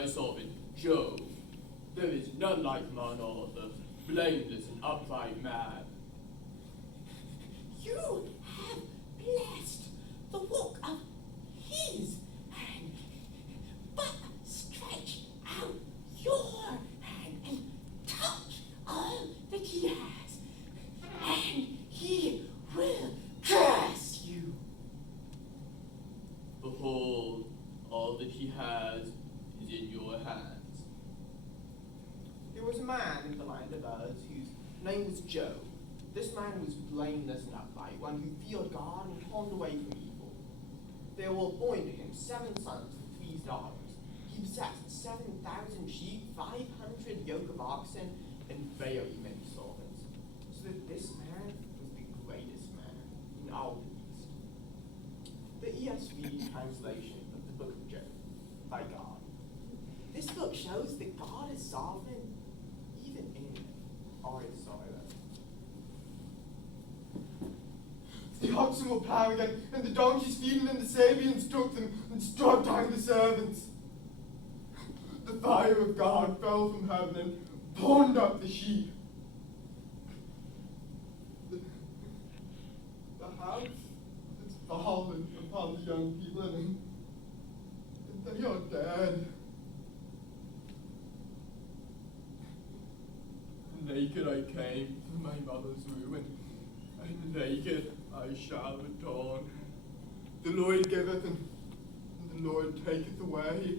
my sovereign Jove, there is none like mine author, blameless and upright man. You have blessed the work of his hand, but stretch out your hand and touch all that he has, and he will curse you. Behold, all that he has is in your hands. There was a man in the land of Uz whose name was Job. This man was blameless and upright, one who feared God and turned away from evil. There were born to him 7 sons and 3 daughters. He possessed 7,000 sheep, 500 yoke of oxen, and very many servants. So that this man was the greatest man in all the East. The ESV translation of the book of Job by God. This book shows that God is sovereign even in our sorrow. The oxen were plowing again, and the donkeys feeding, and the Sabians took them and struck down the servants. The fire of God fell from heaven and burned up the sheep. The house has fallen upon the young people, and they are dead. Naked I came from my mother's womb, and naked I shall return. The Lord giveth, and the Lord taketh away.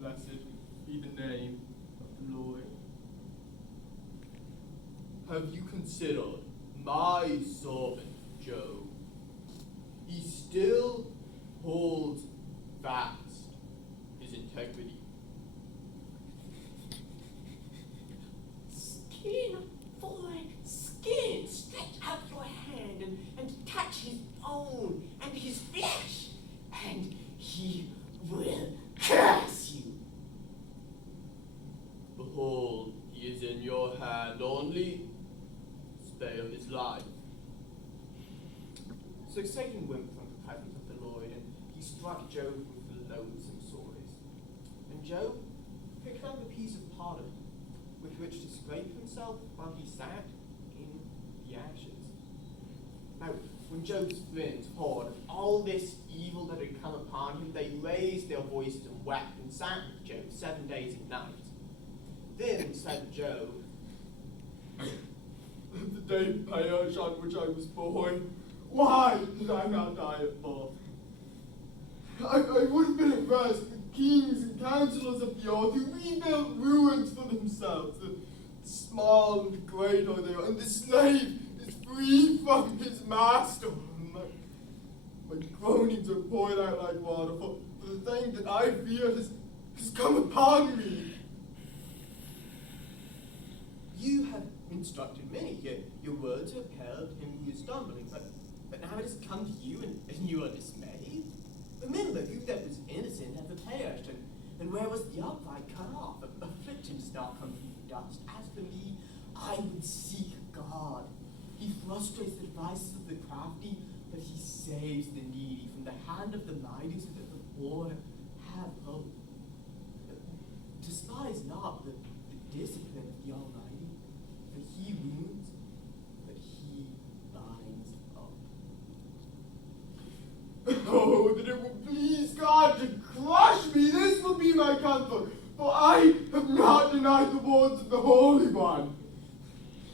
Blessed be the name of the Lord. Have you considered my servant Job? He still holds fast his integrity. Skin for skin, stretch out your hand and touch his bone and his flesh, and he will curse you. Behold, he is in your hand only. Spare his life. So Satan went from the presence of the Lord, and he struck Job with loathsome sores. And Job picked up a piece of pottery with which to scrape himself while he sat in the ashes. Now, when Job's friends heard of all this evil that had come upon him, they raised their voices and wept and sat with Job 7 days and nights. Then said Job, The day perished on which I was born. Why did I not die at birth? I would have been at rest with kings and counselors of the earth who rebuilt ruins for themselves. The small and the great are there, and the slave is free from his master. My groanings are poured out like water, for the thing that I fear has come upon me. you have instructed many, yet your words have held him who is stumbling, but now it has come to you, and you are dismayed? Remember, who that was innocent hath perished, and where was the upright cut off? Affliction does not come from dust. As for me, I would seek God. He frustrates the devices of the crafty, but he saves the needy from the hand of the mighty, so that the poor have hope. Despise not the discipline of the Almighty, for he wounds, but he binds up. Oh, that it will please God to crush me. This will be my comfort, for I have not denied the words of the Holy One.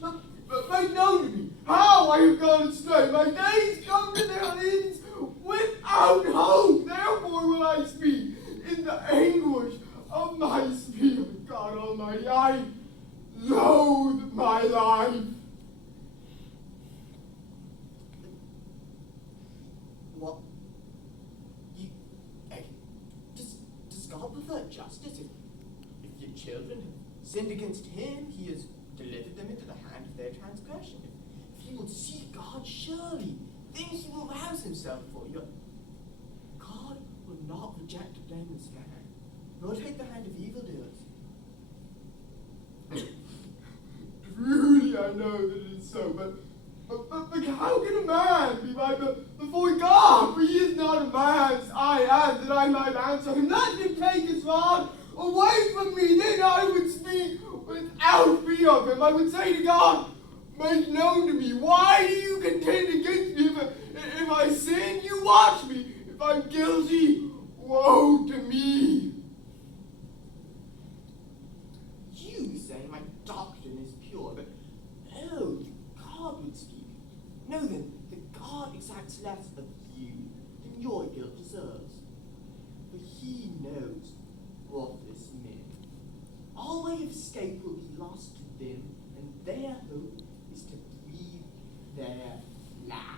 But make known to me how I have gone astray. My days come to their ends without hope. Therefore will I speak in the anguish of my spirit. God Almighty, I loathe my life. What? Does God prefer justice? If your children have sinned against him, he has delivered them into the hand of their transgression. If you will seek God, surely, then he will rouse himself for you. God will not reject a blameless man, nor take the hand of evildoers. Truly I know that it is so, but how can a man be right before God? For he is not a man as I am, that I might answer him. Let him take his his rod away from me. Then I would speak without fear of him. I would say to God, make known to me, why do you contend against me? If I sin, you watch me. If I'm guilty, woe to me. You say my doctrine is pure, but oh, God would speak. Know then that God exacts less of you than your guilt deserves. For he knows worthless men. All way of escape will be lost to them, and their hope is to breathe their last.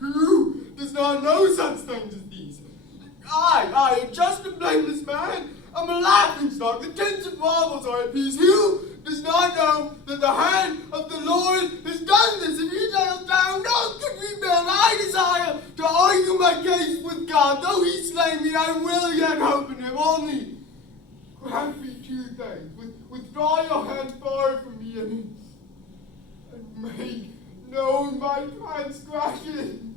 Who does not know such things as these? I, a just and blameless man, am a laughing stock. The tents of marvels are at peace. Who does not know that the hand of the Lord has done this? If he does down, none could rebuild. I desire to argue my case with God. Though he slay me, I will yet hope in him. Only grant me two things. Withdraw your hand far from me and make known my transgression.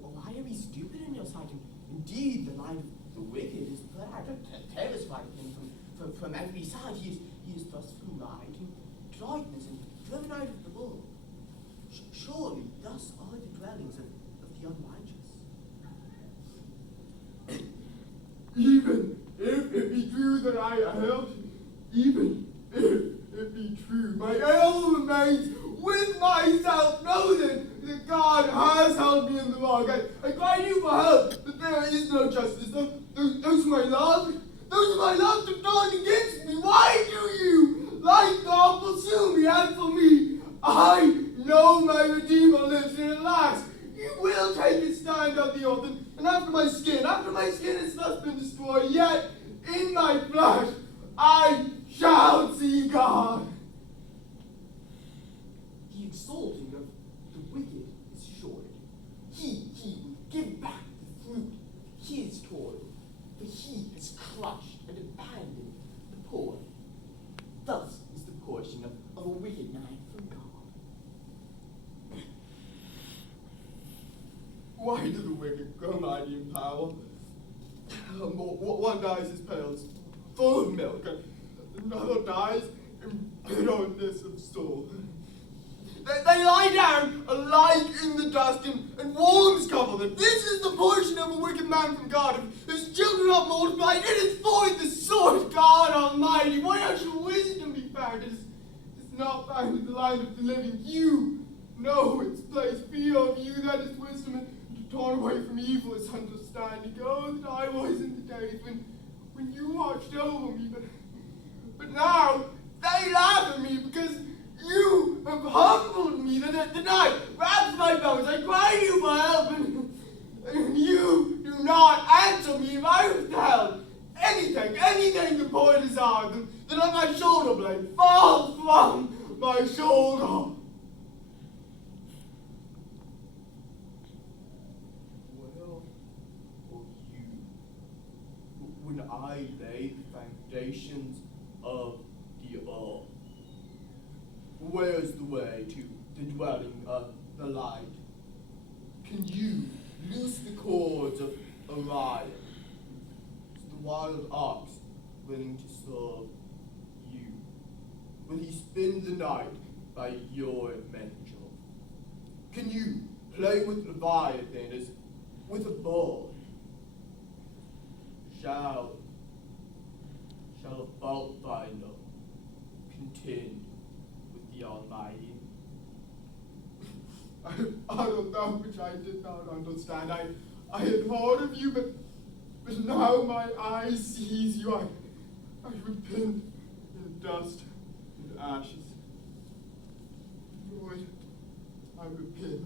Why are we stupid in your sight? Indeed, the light of the wicked is glad to terrify him from every side. He is thus from light and darkness and driven out of the world. Surely, thus are the dwellings of the unrighteous. Even if it be true that I erred, even if it be true, my error remains with myself. Know then that God has held me in the wrong. I cry to you for help, that there is no justice. Those whom I love have turned against me. Why do you, like God, pursue me? And for me, I know my Redeemer lives, and at last he will take his stand of the earth. And after my skin has thus been destroyed, yet in my flesh I shall see God. The exalting of the wicked is short. He will give back the fruit of his toil, for he has crushed and abandoned the poor. Thus is the portion of a wicked man from God. Why do the wicked grow mighty in power? One dies as pails full of milk, and another dies in bitterness of soul. They lie down alike in the dust, and worms cover them. This is the portion of a wicked man from God. His children are multiplied. It is void, the sword, God Almighty. Where shall wisdom be found? It is not found in the land of the living. You know its place. Fear of you, that is wisdom, and to turn away from evil is understanding. Oh, that I was in the days when you watched over me, but now they laugh at me because you have humbled me. The night wraps my bones. I cry to you for help, and you do not answer me. If I withheld anything the poor desire, then let my shoulder blade fall from my shoulder. Well, for you, when I laid the foundations of the earth, where's the way to the dwelling of the light? Can you loose the cords of Orion? Is the wild ox willing to serve you? Will he spend the night by your manger? Can you play with Leviathan as with a bird? Shall a fault finder contend with the Almighty? I don't know, which I did not understand. I had heard of you, but now my eyes sees you. I repent in dust and ashes. Lord, I repent.